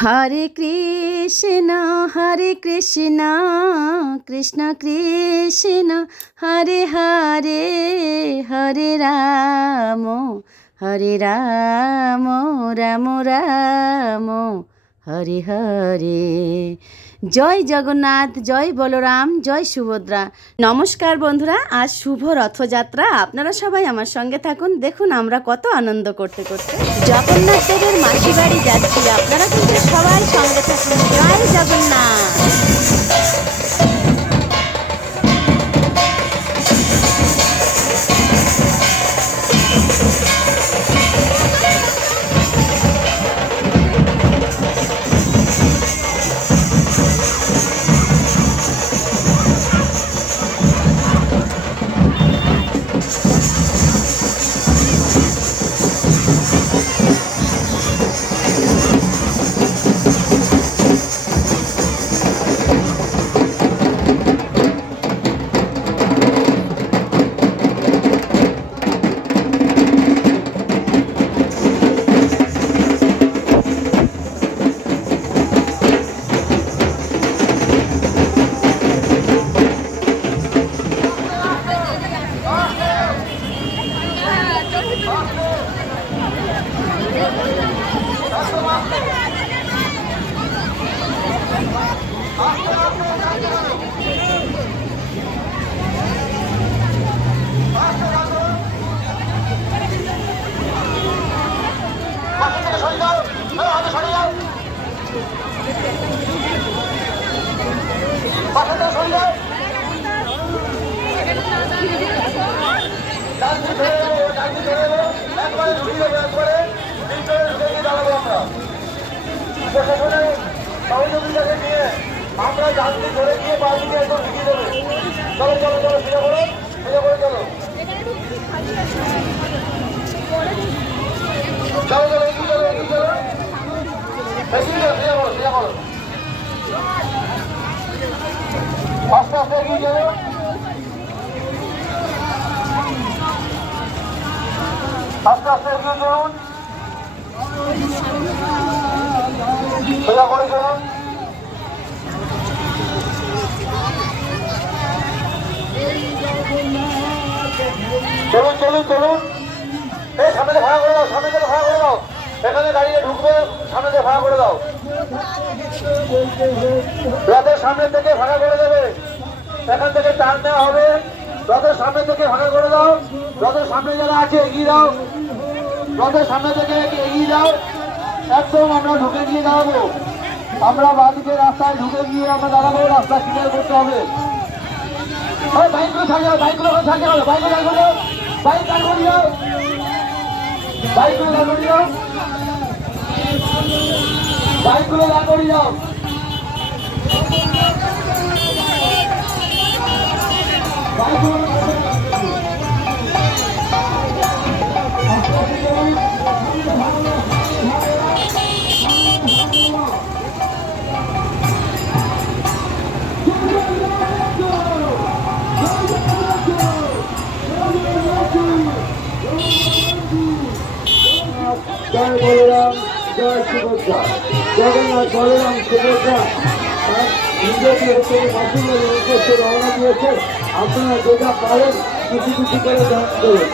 हरे कृष्ण कृष्ण कृष्ण हरे हरे हरे राम राम राम हरे हरे। जय जगन्नाथ, जय बलराम, जय सुभद्रा। नमस्कार बंधुरा, आज शुभ रथयात्रा। आपनारा सबाई आमार संगे थाकुन, देखुन आमरा कत आनंद करते करते जगन्नाथ देवेर मासी बाड़ी जाচ্ছি। आपनारा किन्तु सबाई संगे थाकुन। जय जगन्नाथ। আমরা যাত্রী ধরে গিয়ে বাড়ি নিয়ে একদম ঢুকিয়ে দেবে। চলো চলো চলো, সোজা করো, সোজা করে চলো, চলো চলো, এগিয়ে চলো, এগিয়ে চলো, এগিয়ে চলো, সোজা করো, সোজা করো, আস্তে আস্তে এগিয়ে চলো, আস্তে আস্তে এগিয়ে চলুন, সোজা করে চলুন। চলুন চলুন চলুন, এই সামনে ভাড়া করে দাও, সামনে থেকে ভাড়া করে দাও, এখানে দাঁড়িয়ে ঢুকবে, সামনে থেকে ভাড়া করে দাও, রথের সামনে থেকে ভাড়া করে দেবে, এখান থেকে টান নেওয়া হবে, রথের সামনে থেকে ভাড়া করে দাও, রথের সামনে যারা আছে এগিয়ে দাও, রথের সামনে থেকে এগিয়ে দাও, একদম আমরা ঢুকে গিয়ে দাঁড়াবো, আমরা বাদিকে রাস্তায় ঢুকে গিয়ে আমরা দাঁড়াবো, রাস্তা ক্লিয়ার করতে হবে। বাইকগুলো থাকে, বাইকগুলো থাকে, বাইকগুলো দাঁড় বাইক দাঁড় করিয়ে যাও, বাইকগুলো দাঁড় করিয়ে যাও, বাইকগুলো দাঁড় করিয়ে যাও, বাইকগুলো জয় বলরাম, জয় সুভদ্রা। জগন্নাথ বলরাম সুভদ্রা নিজেকে হচ্ছে মাসিমের উদ্দেশ্যে রওনা দিয়েছে। আপনারা যেটা পারেন কিছু কিছু করে দান করুন।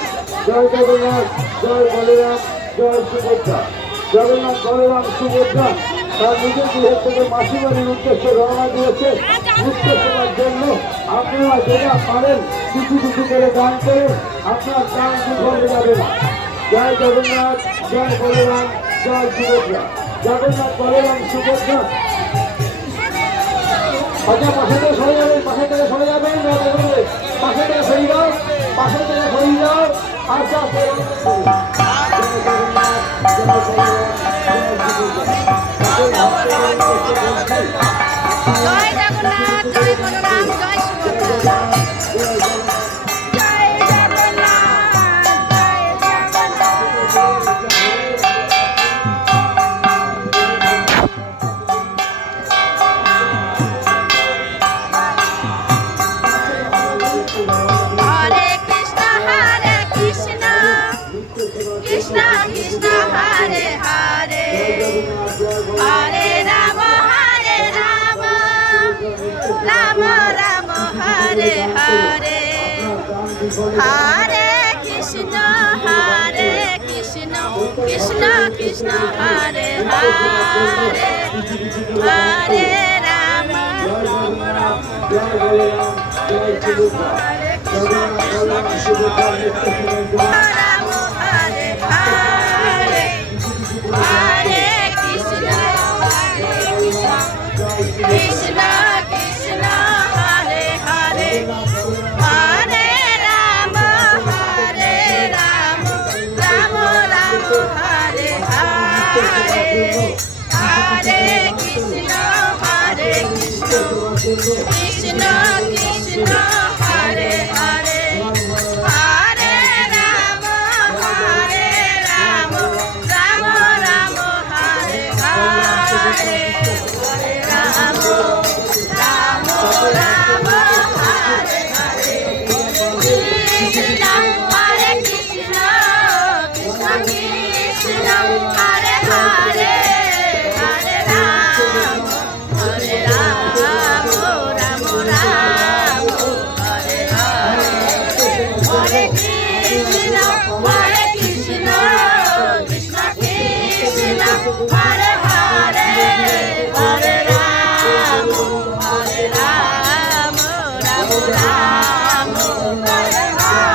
জয় জগন্নাথ, জয় বলরাম, জয় সুভদ্রা। জগন্নাথ বলরাম সুভদ্রা তার নিজের গৃহের থেকে মাসিমারির উদ্দেশ্যে রওনা দিয়েছে উচ্চ সেবার জন্য। আপনারা যেটা পারেন কিছু কিছু করে দান করুন, আপনার প্রাণ বিফলে যাবে না। জয় জগন্নাথ, জয় বলরাম, জয় সুভদ্রা। জগন্নাথ বলরাম সুভদ্রা। আচ্ছা, পাশে থেকে সরে যাবেন, পাশে থেকে সরে যাবেন, পাশে থেকে সরিয়ে যাও, পাশে থেকে সরিয়ে যাও, আস্তে আস্তে। জয় জগন্নাথ, জয় বলরাম, জয় Subhadra. Krishna Krishna Hare Hare Hare Hare Krishna Krishna Krishna Hare Hare Hare Rama জয় বলরাম জয় সুভদ্রা জগন্নাথ বলরাম সুভদ্রা রাম হরে হরে হরে কৃষ্ণ কৃষ্ণ কৃষ্ণ হরে হরে হরে রাম রাম রাম হরে হরে হরে কৃষ্ণ কৃষ্ণ কৃষ্ণ হরে হরে হরে রাম রাম রাম হরে হরে হরে রাম রাম রাম হরে হরে কৃষ্ণ হরে কৃষ্ণ কৃষ্ণ কৃষ্ণ হরে হরে হরে রাম রাম রাম হরে হরে হরে কৃষ্ণ কৃষ্ণ কৃষ্ণ হরে হরে হরে রাম রাম রাম হরে হরে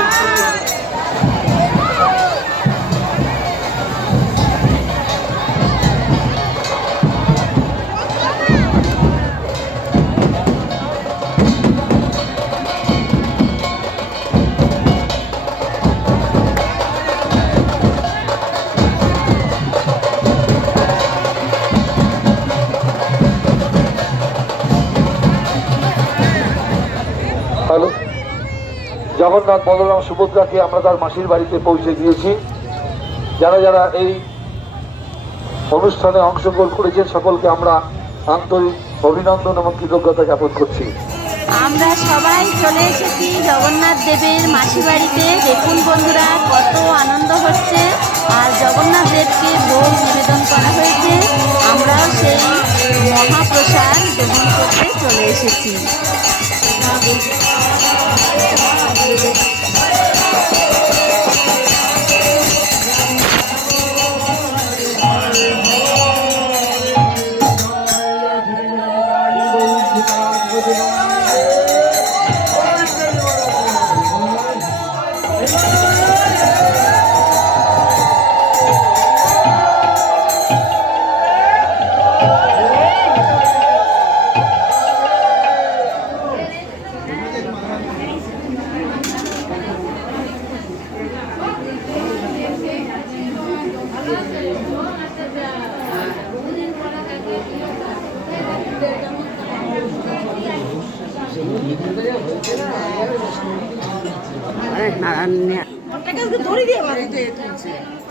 হ্যালো, জগন্নাথ বলরাম সুভদ্রাকে আমরা তার মাসির বাড়িতে পৌঁছে দিয়েছি। যারা যারা এই অনুষ্ঠানে অংশগ্রহণ করেছেন সকলকে আমরা আন্তরিক অভিনন্দন এবং কৃতজ্ঞতা জ্ঞাপন করছি। আমরা সবাই চলে এসেছি জগন্নাথ দেবের মাসি বাড়িতে। দেখুন বন্ধুরা, কত আনন্দ হচ্ছে। আর জগন্নাথ দেবকে ভোগ নিবেদন করা হয়েছে। আমরাও সেই মহাপ্রসাদ গ্রহণ করতে চলে এসেছি।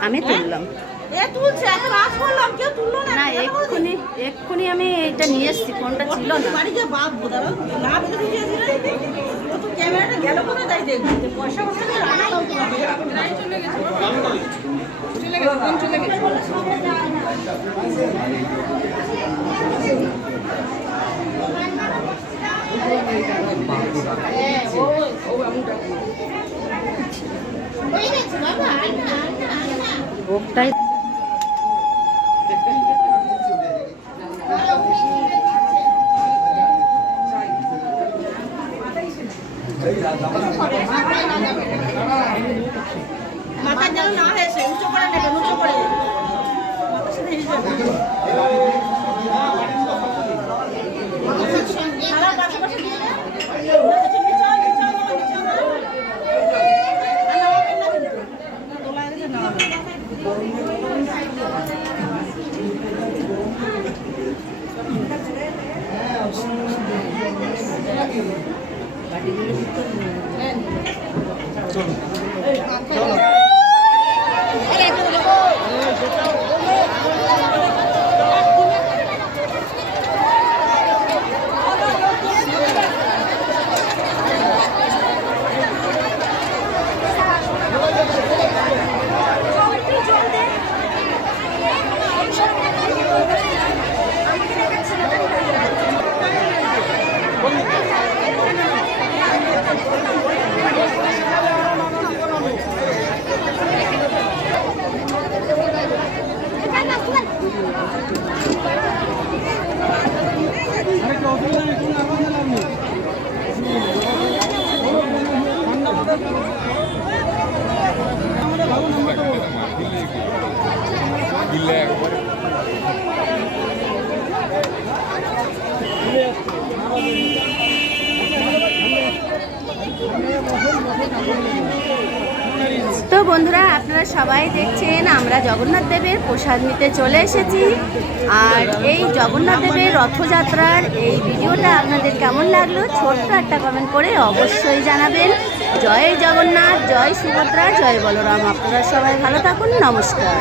আমি তুললাম না, এক্ষুনি আমি এটা নিয়ে এসছি, ফোনটা ছিল না। ভোগটাই মাথা যেন না হয়েছে, উঁচু করে নেবেন, উঁচু করে মাথার সাথে হিসবে থালার পাশে পাশে দিয়ে দেন। তো বন্ধুরা, আপনারা সবাই দেখছেন আমরা জগন্নাথ দেবের প্রসাদ নিতে চলে এসেছি। আর এই জগন্নাথ দেবের রথযাত্রার এই ভিডিওটা আপনাদের কেমন লাগলো ছোট্ট একটা কমেন্ট করে অবশ্যই জানাবেন। জয় জগন্নাথ, জয় সুভদ্রা, জয় বলরাম। আপনারা সবাই ভালো থাকুন, নমস্কার।